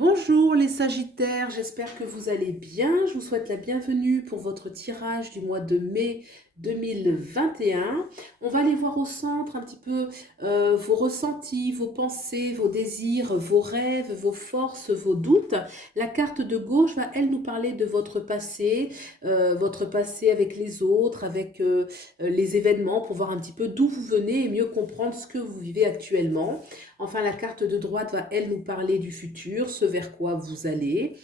Bonjour les Sagittaires, j'espère que vous allez bien. Je vous souhaite la bienvenue pour votre tirage du mois de mai 2021. On va aller voir au centre un petit peu vos ressentis, vos pensées, vos désirs, vos rêves, vos forces, vos doutes. La carte de gauche va, elle, nous parler de votre passé avec les autres, avec les événements, pour voir un petit peu d'où vous venez et mieux comprendre ce que vous vivez actuellement. Enfin, la carte de droite va, elle, nous parler du futur, ce vers quoi vous allez.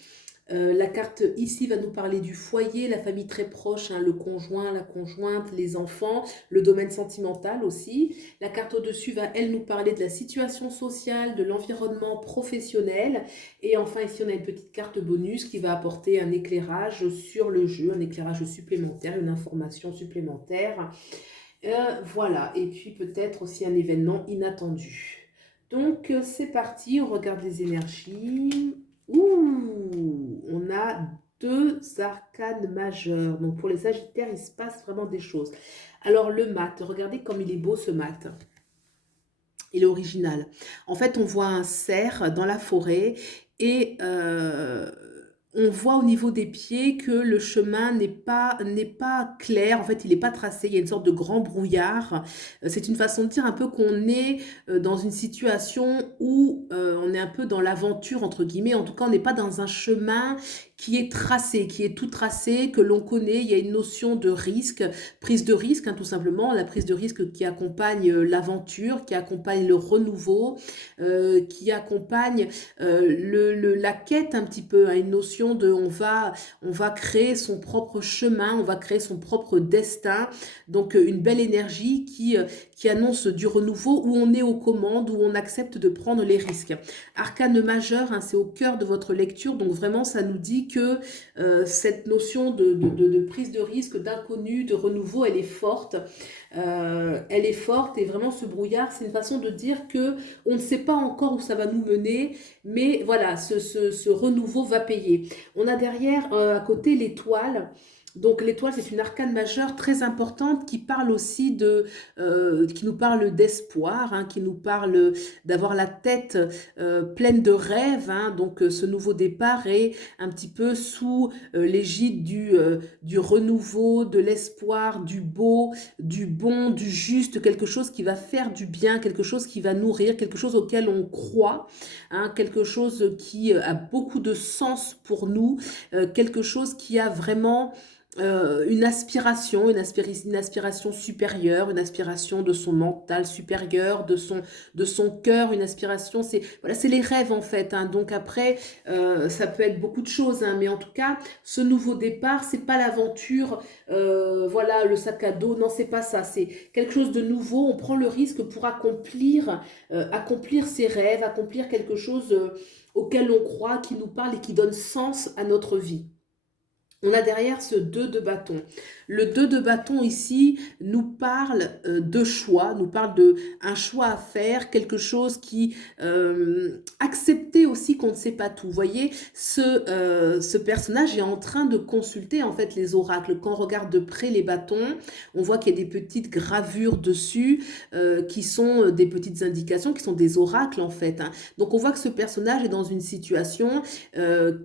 La carte ici va nous parler du foyer, la famille très proche, hein, le conjoint, la conjointe, les enfants, le domaine sentimental aussi. La carte au-dessus va, elle, nous parler de la situation sociale, de l'environnement professionnel. Et enfin, ici, on a une petite carte bonus qui va apporter un éclairage sur le jeu, un éclairage supplémentaire, une information supplémentaire. Voilà, et puis peut-être aussi un événement inattendu. Donc c'est parti, on regarde les énergies. Ouh, on a deux arcanes majeures. Donc pour les Sagittaires, il se passe vraiment des choses. Alors le mat, regardez comme il est beau ce mat. Il est original. En fait, on voit un cerf dans la forêt et on voit au niveau des pieds que le chemin n'est pas clair. En fait, il n'est pas tracé. Il y a une sorte de grand brouillard. C'est une façon de dire un peu qu'on est dans une situation où on est un peu dans l'aventure, entre guillemets. En tout cas, on n'est pas dans un chemin qui est tracé, qui est tout tracé, que l'on connaît. Il y a une notion de risque, prise de risque, hein, tout simplement. La prise de risque qui accompagne l'aventure, qui accompagne le renouveau, qui accompagne la quête un petit peu, à une notion de on va créer son propre chemin, on va créer son propre destin. Donc une belle énergie qui annonce du renouveau, où on est aux commandes, où on accepte de prendre les risques. Arcane majeur, hein, c'est au cœur de votre lecture, donc vraiment ça nous dit que cette notion de prise de risque, d'inconnu, de renouveau, elle est forte. Elle est forte, et vraiment ce brouillard, c'est une façon de dire que on ne sait pas encore où ça va nous mener, mais voilà, ce renouveau va payer. On a derrière, à côté, l'étoile. Donc l'étoile, c'est une arcane majeure très importante qui parle aussi qui nous parle d'espoir, hein, qui nous parle d'avoir la tête pleine de rêves, hein. Donc ce nouveau départ est un petit peu sous l'égide du renouveau, de l'espoir, du beau, du bon, du juste, quelque chose qui va faire du bien, quelque chose qui va nourrir, quelque chose auquel on croit, hein, quelque chose qui a beaucoup de sens pour nous, quelque chose qui a vraiment une aspiration, une aspiration supérieure, une aspiration de son mental supérieur, de son cœur, une aspiration, c'est voilà, c'est les rêves en fait, hein. Donc après, ça peut être beaucoup de choses, hein, mais en tout cas, ce nouveau départ, c'est pas l'aventure, voilà, le sac à dos, non, c'est pas ça, c'est quelque chose de nouveau. On prend le risque pour accomplir ses rêves, accomplir quelque chose auquel on croit, qui nous parle et qui donne sens à notre vie. On a derrière ce 2 de bâton. Le 2 de bâton ici nous parle de choix, nous parle de un choix à faire, quelque chose qui accepter aussi qu'on ne sait pas tout. Vous voyez, ce personnage est en train de consulter en fait les oracles. Quand on regarde de près les bâtons, on voit qu'il y a des petites gravures dessus qui sont des petites indications, qui sont des oracles en fait, hein. Donc on voit que ce personnage est dans une situation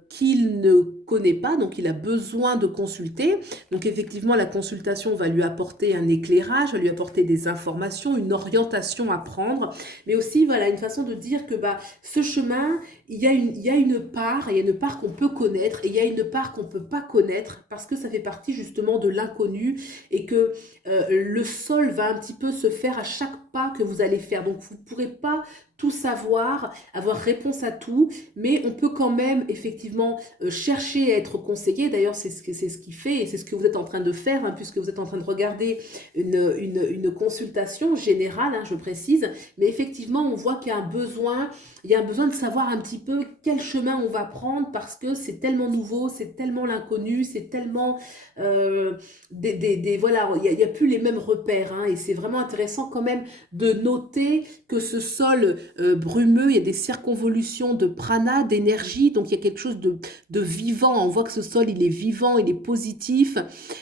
qu'il ne connaît pas, donc il a besoin de consulter. Donc effectivement, la consultation va lui apporter un éclairage, va lui apporter des informations, une orientation à prendre, mais aussi voilà, une façon de dire que ce chemin, il y a une part qu'on peut connaître, et il y a une part qu'on ne peut pas connaître, parce que ça fait partie justement de l'inconnu, et que le sol va un petit peu se faire à chaque pas que vous allez faire. Donc vous ne pourrez pas tout savoir, avoir réponse à tout, mais on peut quand même effectivement chercher à être conseillé. D'ailleurs, c'est ce qu'il fait, et c'est ce que vous êtes en train de faire, hein, puisque vous êtes en train de regarder une consultation générale, hein, je précise. Mais effectivement, on voit qu'il y a un besoin, de savoir un petit peu quel chemin on va prendre, parce que c'est tellement nouveau, c'est tellement l'inconnu, c'est tellement voilà, il y a plus les mêmes repères, hein, et c'est vraiment intéressant quand même de noter que ce sol brumeux, il y a des circonvolutions de prana, d'énergie, donc il y a quelque chose de vivant. On voit que ce sol, il est vivant, il est positif,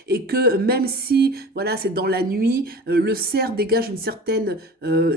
et que même si, voilà, c'est dans la nuit, le cerf dégage une certaine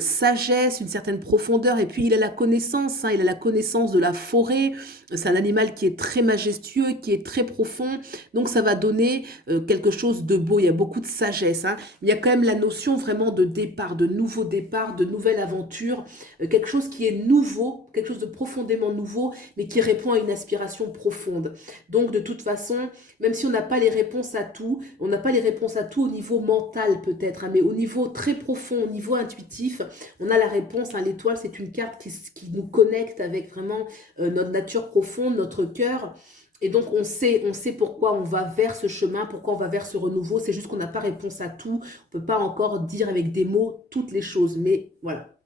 sagesse, une certaine profondeur, et puis il a la connaissance, hein, il a la connaissance de la forêt. C'est un animal qui est très majestueux, qui est très profond, donc ça va donner quelque chose de beau. Il y a beaucoup de sagesse, hein. Il y a quand même la notion vraiment de départ, de nouveau départ, de nouvelle aventure, quelque chose qui est nouveau, quelque chose de profondément nouveau, mais qui répond à une aspiration profonde. Donc de toute façon, même si on n'a pas les réponses à tout, on n'a pas les réponses à tout au niveau mental peut-être, hein, mais au niveau très profond, au niveau intuitif, on a la réponse, hein. L'étoile, c'est une carte qui nous connecte avec vraiment notre nature profonde, notre cœur. Et donc on sait pourquoi on va vers ce chemin, pourquoi on va vers ce renouveau. C'est juste qu'on n'a pas réponse à tout. On ne peut pas encore dire avec des mots toutes les choses. Mais voilà.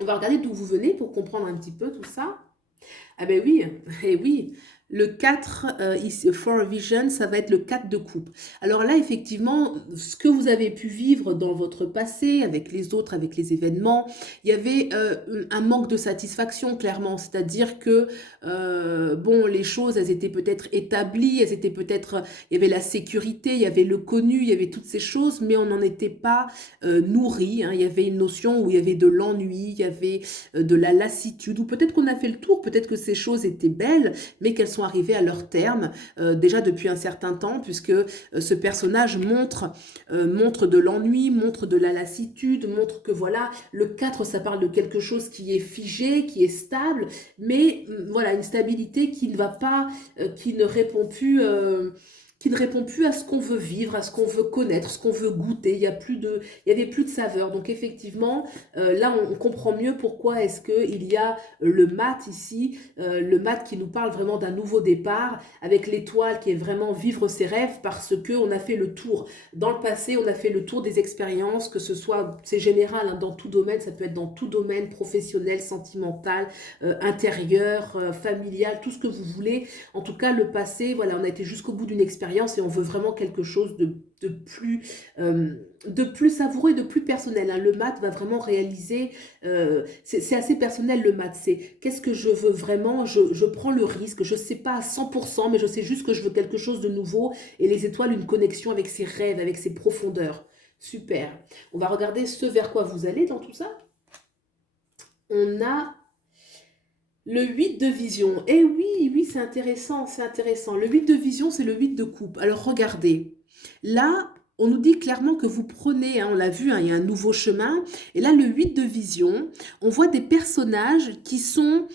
On va regarder d'où vous venez pour comprendre un petit peu tout ça. Ah ben oui, et oui. Le 4, for a vision, ça va être le 4 de coupe. Alors là, effectivement, ce que vous avez pu vivre dans votre passé, avec les autres, avec les événements, il y avait un manque de satisfaction, clairement. C'est-à-dire que, bon, les choses, elles étaient peut-être établies, elles étaient peut-être, il y avait la sécurité, il y avait le connu, il y avait toutes ces choses, mais on n'en était pas nourri, hein. Il y avait une notion où il y avait de l'ennui, il y avait de la lassitude, ou peut-être qu'on a fait le tour, peut-être que ces choses étaient belles, mais qu'elles sont arrivées à leur terme déjà depuis un certain temps, puisque ce personnage montre de l'ennui, montre de la lassitude, montre que voilà, le 4, ça parle de quelque chose qui est figé, qui est stable, mais voilà, une stabilité qui ne va pas, qui ne répond plus... qui ne répond plus à ce qu'on veut vivre, à ce qu'on veut connaître, ce qu'on veut goûter. Il y avait plus de saveur. Donc effectivement, là, on comprend mieux pourquoi est-ce qu'il y a le mat ici, le mat qui nous parle vraiment d'un nouveau départ, avec l'étoile qui est vraiment vivre ses rêves, parce qu'on a fait le tour. Dans le passé, on a fait le tour des expériences, que ce soit, c'est général, hein, dans tout domaine, ça peut être dans tout domaine, professionnel, sentimental, intérieur, familial, tout ce que vous voulez. En tout cas, le passé, voilà, on a été jusqu'au bout d'une expérience et on veut vraiment quelque chose de plus savoureux, de plus personnel, hein. Le mat va vraiment réaliser, c'est assez personnel le mat, c'est qu'est-ce que je veux vraiment, je prends le risque, je ne sais pas à 100%, mais je sais juste que je veux quelque chose de nouveau, et les étoiles, une connexion avec ses rêves, avec ses profondeurs. Super. On va regarder ce vers quoi vous allez dans tout ça. On a le 8 de vision. Eh oui, oui, c'est intéressant, c'est intéressant. Le 8 de vision, c'est le 8 de coupe. Alors regardez, là, on nous dit clairement que vous prenez, hein, on l'a vu, hein, il y a un nouveau chemin. Et là, le 8 de vision, on voit des personnages qui sont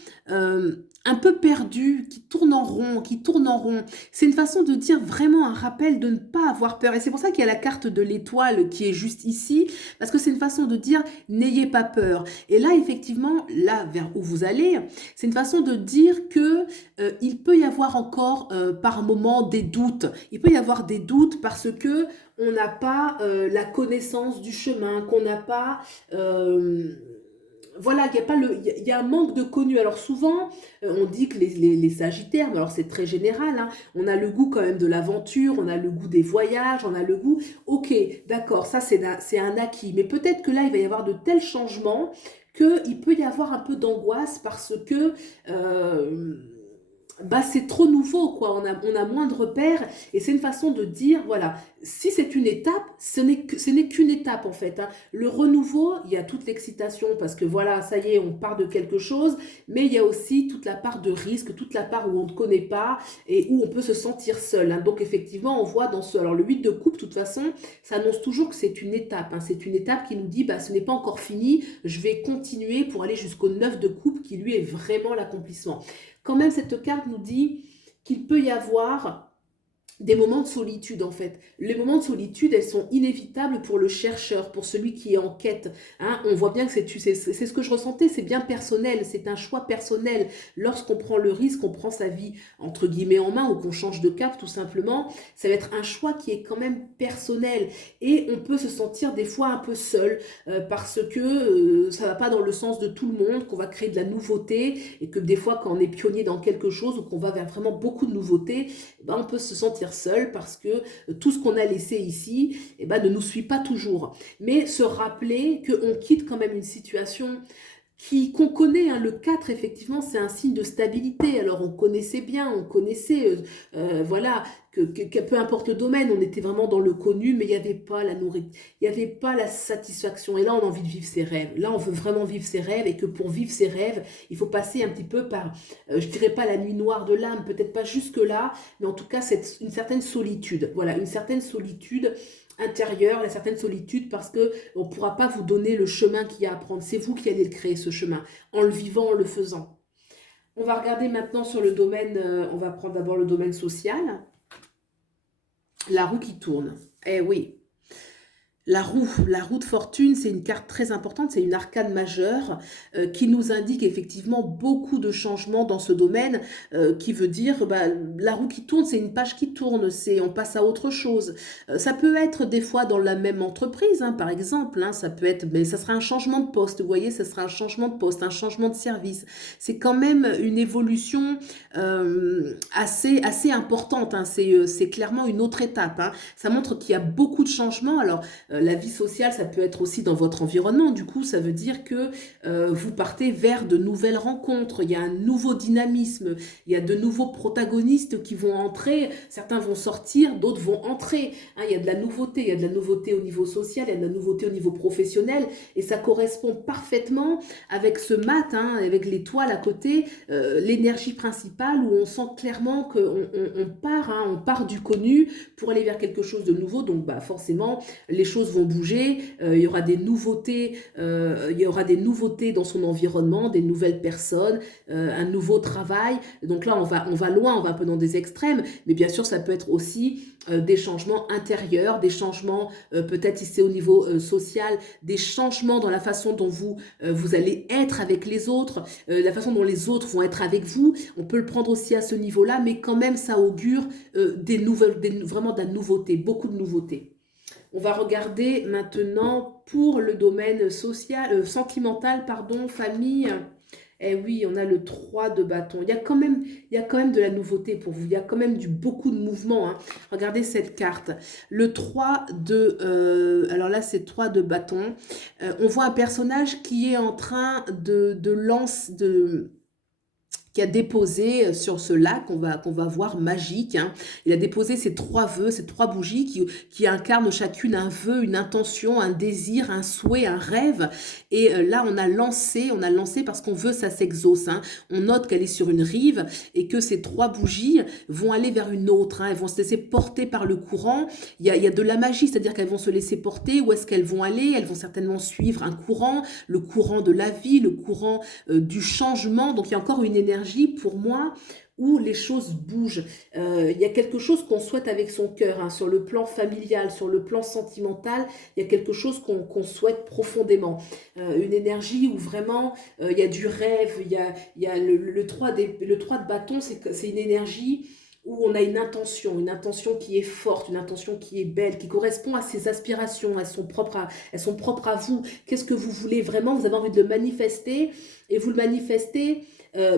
un peu perdus, qui tournent en rond, qui tournent en rond. C'est une façon de dire vraiment un rappel de ne pas avoir peur. Et c'est pour ça qu'il y a la carte de l'étoile qui est juste ici, parce que c'est une façon de dire n'ayez pas peur. Et là, effectivement, là vers où vous allez, c'est une façon de dire que il peut y avoir encore par moment des doutes. Il peut y avoir des doutes parce que on n'a pas la connaissance du chemin, qu'on n'a pas... voilà, il y a un manque de connu. Alors souvent, on dit que les Sagittaires, mais alors c'est très général, hein, on a le goût quand même de l'aventure, on a le goût des voyages, on a le goût, ok, d'accord, ça c'est un acquis, mais peut-être que là, il va y avoir de tels changements qu'il peut y avoir un peu d'angoisse parce que... bah c'est trop nouveau, quoi. On a moins de repères, et c'est une façon de dire, voilà, si c'est une étape, ce n'est qu'une étape en fait, hein. Le renouveau, il y a toute l'excitation parce que voilà, ça y est, on part de quelque chose, mais il y a aussi toute la part de risque, toute la part où on ne connaît pas et où on peut se sentir seul, hein. Donc effectivement, on voit dans ce... Alors le 8 de coupe, de toute façon, ça annonce toujours que c'est une étape, hein. C'est une étape qui nous dit, bah ce n'est pas encore fini, je vais continuer pour aller jusqu'au 9 de coupe qui lui est vraiment l'accomplissement. Quand même, cette carte nous dit qu'il peut y avoir des moments de solitude en fait. Les moments de solitude, elles sont inévitables pour le chercheur, pour celui qui est en quête, hein. On voit bien que c'est ce que je ressentais, c'est bien personnel, c'est un choix personnel. Lorsqu'on prend le risque, on prend sa vie entre guillemets en main ou qu'on change de cap tout simplement, ça va être un choix qui est quand même personnel, et on peut se sentir des fois un peu seul parce que ça va pas dans le sens de tout le monde, qu'on va créer de la nouveauté, et que des fois quand on est pionnier dans quelque chose ou qu'on va vers vraiment beaucoup de nouveautés, ben, on peut se sentir seul parce que tout ce qu'on a laissé ici ne nous suit pas toujours. Mais se rappeler qu'on quitte quand même une situation qu'on connaît, hein. Le 4, effectivement, c'est un signe de stabilité. Alors, on connaissait bien, on connaissait, voilà, que peu importe le domaine, on était vraiment dans le connu, mais il n'y avait pas la nourriture, il n'y avait pas la satisfaction. Et là, on a envie de vivre ses rêves. Là, on veut vraiment vivre ses rêves, et que pour vivre ses rêves, il faut passer un petit peu par, je dirais pas la nuit noire de l'âme, peut-être pas jusque-là, mais en tout cas, une certaine solitude. Voilà, une certaine solitude intérieure, une certaine solitude, parce que on ne pourra pas vous donner le chemin qu'il y a à prendre. C'est vous qui allez le créer, ce chemin, en le vivant, en le faisant. On va regarder maintenant sur le domaine, on va prendre d'abord le domaine social. La roue qui tourne. Eh oui, la roue de fortune, c'est une carte très importante, c'est une arcane majeure qui nous indique effectivement beaucoup de changements dans ce domaine, qui veut dire, la roue qui tourne, c'est une page qui tourne, on passe à autre chose. Ça peut être des fois dans la même entreprise, hein, par exemple, hein, ça peut être, mais ça sera un changement de poste, vous voyez, ça sera un changement de poste, un changement de service. C'est quand même une évolution assez importante, hein, c'est clairement une autre étape, hein. Ça montre qu'il y a beaucoup de changements. Alors, la vie sociale, ça peut être aussi dans votre environnement. Du coup, ça veut dire que vous partez vers de nouvelles rencontres. Il y a un nouveau dynamisme. Il y a de nouveaux protagonistes qui vont entrer. Certains vont sortir, d'autres vont entrer. Hein, il y a de la nouveauté. Il y a de la nouveauté au niveau social, il y a de la nouveauté au niveau professionnel. Et ça correspond parfaitement avec ce mat, hein, avec l'étoile à côté, l'énergie principale, où on sent clairement qu'on part, hein, on part du connu pour aller vers quelque chose de nouveau. Donc, forcément, les choses vont bouger, il y aura des nouveautés, dans son environnement, des nouvelles personnes, un nouveau travail. Donc là, on va loin, on va un peu dans des extrêmes, mais bien sûr, ça peut être aussi des changements intérieurs, des changements peut-être si c'est au niveau social, des changements dans la façon dont vous allez être avec les autres, la façon dont les autres vont être avec vous. On peut le prendre aussi à ce niveau-là, mais quand même, ça augure vraiment de la nouveauté, beaucoup de nouveautés. On va regarder maintenant pour le domaine social, sentimental, pardon, famille. Eh oui, on a le 3 de bâton. Il y a quand même de la nouveauté pour vous. Il y a quand même beaucoup de mouvement, hein. Regardez cette carte. Le 3 de... alors là, c'est 3 de bâton. On voit un personnage qui est en train qui a déposé sur ce lac qu'on va voir magique, hein. Il a déposé ces 3 vœux, ces 3 bougies qui incarnent chacune un vœu, une intention, un désir, un souhait, un rêve. Et là, on a lancé parce qu'on veut, ça s'exauce, hein. On note qu'elle est sur une rive et que ces 3 bougies vont aller vers une autre, hein. Elles vont se laisser porter par le courant. Il y a de la magie, c'est-à-dire qu'elles vont se laisser porter. Où est-ce qu'elles vont aller? Elles vont certainement suivre un courant, le courant de la vie, le courant du changement. Donc, il y a encore une énergie pour moi où les choses bougent. Il y a quelque chose qu'on souhaite avec son cœur, hein, sur le plan familial, sur le plan sentimental, il y a quelque chose qu'on souhaite profondément. Une énergie où vraiment il y a du rêve, il y a le 3 de bâton, c'est une énergie où on a une intention qui est forte, une intention qui est belle, qui correspond à ses aspirations, elles sont propres à vous. Qu'est-ce que vous voulez vraiment? Vous avez envie de le manifester et vous le manifestez.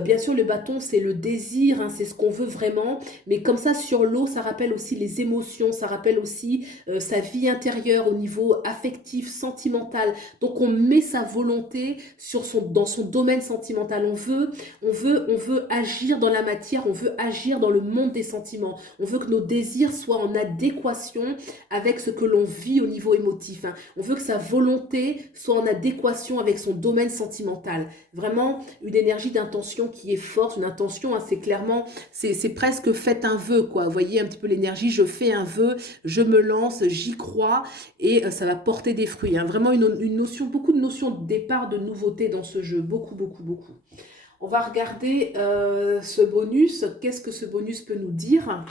Bien sûr, le bâton, c'est le désir, hein, c'est ce qu'on veut vraiment. Mais comme ça, sur l'eau, ça rappelle aussi les émotions, ça rappelle aussi sa vie intérieure au niveau affectif, sentimental. Donc, on met sa volonté dans son domaine sentimental. On veut agir dans la matière, on veut agir dans le monde des sentiments. On veut que nos désirs soient en adéquation avec ce que l'on vit au niveau émotif, hein. On veut que sa volonté soit en adéquation avec son domaine sentimental. Vraiment, une énergie d'intention qui est forte, une intention, hein, c'est clairement, c'est presque faites un vœu, quoi. Vous voyez un petit peu l'énergie, je fais un vœu, je me lance, j'y crois et ça va porter des fruits, hein. Vraiment une notion, beaucoup de notions de départ, de nouveauté dans ce jeu, beaucoup. On va regarder ce bonus. Qu'est-ce que ce bonus peut nous dire?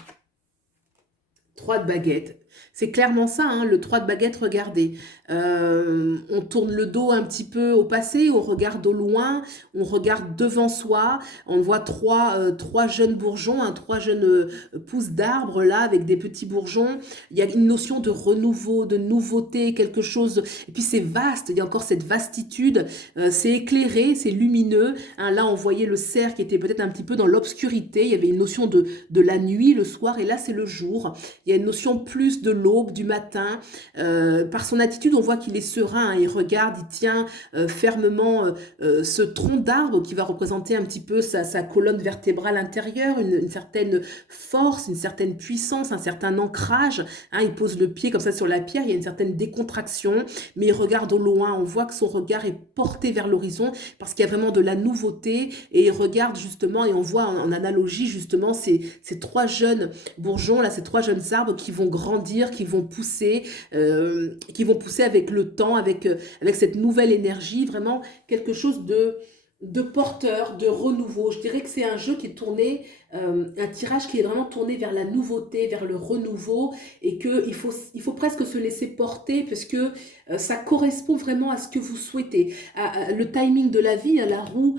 3 de baguettes. C'est clairement ça, hein, le 3 de baguettes, regardez. On tourne le dos un petit peu au passé, on regarde au loin, on regarde devant soi, on voit trois jeunes bourgeons, hein, 3 jeunes pousses d'arbres là, avec des petits bourgeons. Il y a une notion de renouveau, de nouveauté, quelque chose. Et puis c'est vaste, il y a encore cette vastitude, c'est éclairé, c'est lumineux, hein. Là, on voyait le cerf qui était peut-être un petit peu dans l'obscurité, il y avait une notion de la nuit, le soir, et là, c'est le jour. Il y a une notion plus de l'aube, du matin. Par son attitude, on voit qu'il est serein, hein. Il regarde, il tient fermement ce tronc d'arbre qui va représenter un petit peu sa colonne vertébrale intérieure, une certaine force, une certaine puissance, un certain ancrage, hein. Il pose le pied comme ça sur la pierre, il y a une certaine décontraction, mais il regarde au loin, on voit que son regard est porté vers l'horizon parce qu'il y a vraiment de la nouveauté et il regarde justement et on voit en analogie justement ces trois jeunes bourgeons, là, ces trois jeunes arbres qui vont grandir, qui vont pousser avec le temps, avec cette nouvelle énergie, vraiment quelque chose de porteur, de renouveau. Je dirais que c'est un jeu qui est tourné, un tirage qui est vraiment tourné vers la nouveauté, vers le renouveau, et qu'il faut presque se laisser porter parce que ça correspond vraiment à ce que vous souhaitez. Le timing de la vie, hein, la roue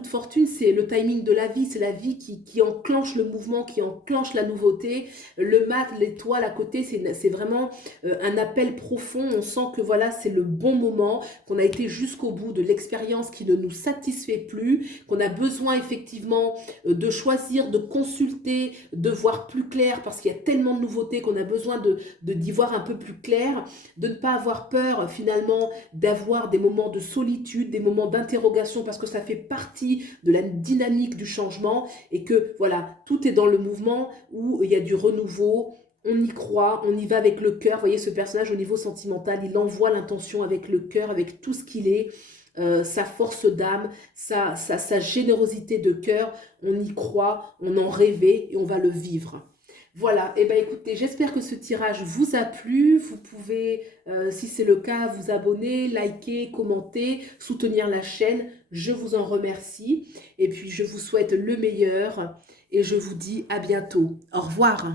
de fortune, c'est le timing de la vie, c'est la vie qui enclenche le mouvement, qui enclenche la nouveauté. Le mat, l'étoile à côté, c'est vraiment un appel profond. On sent que voilà, c'est le bon moment, qu'on a été jusqu'au bout de l'expérience qui ne nous satisfait plus, qu'on a besoin effectivement de choisir, de consulter, de voir plus clair parce qu'il y a tellement de nouveautés qu'on a besoin d'y voir un peu plus clair, de ne pas avoir peur finalement d'avoir des moments de solitude, des moments d'interrogation parce que ça fait partie de la dynamique du changement et que voilà, tout est dans le mouvement où il y a du renouveau. On y croit, on y va avec le cœur. Vous voyez, ce personnage au niveau sentimental, il envoie l'intention avec le cœur, avec tout ce qu'il est, sa force d'âme, sa générosité de cœur. On y croit, on en rêvait et on va le vivre. Voilà, et bien écoutez, j'espère que ce tirage vous a plu. Vous pouvez, si c'est le cas, vous abonner, liker, commenter, soutenir la chaîne. Je vous en remercie. Et puis, je vous souhaite le meilleur et je vous dis à bientôt. Au revoir.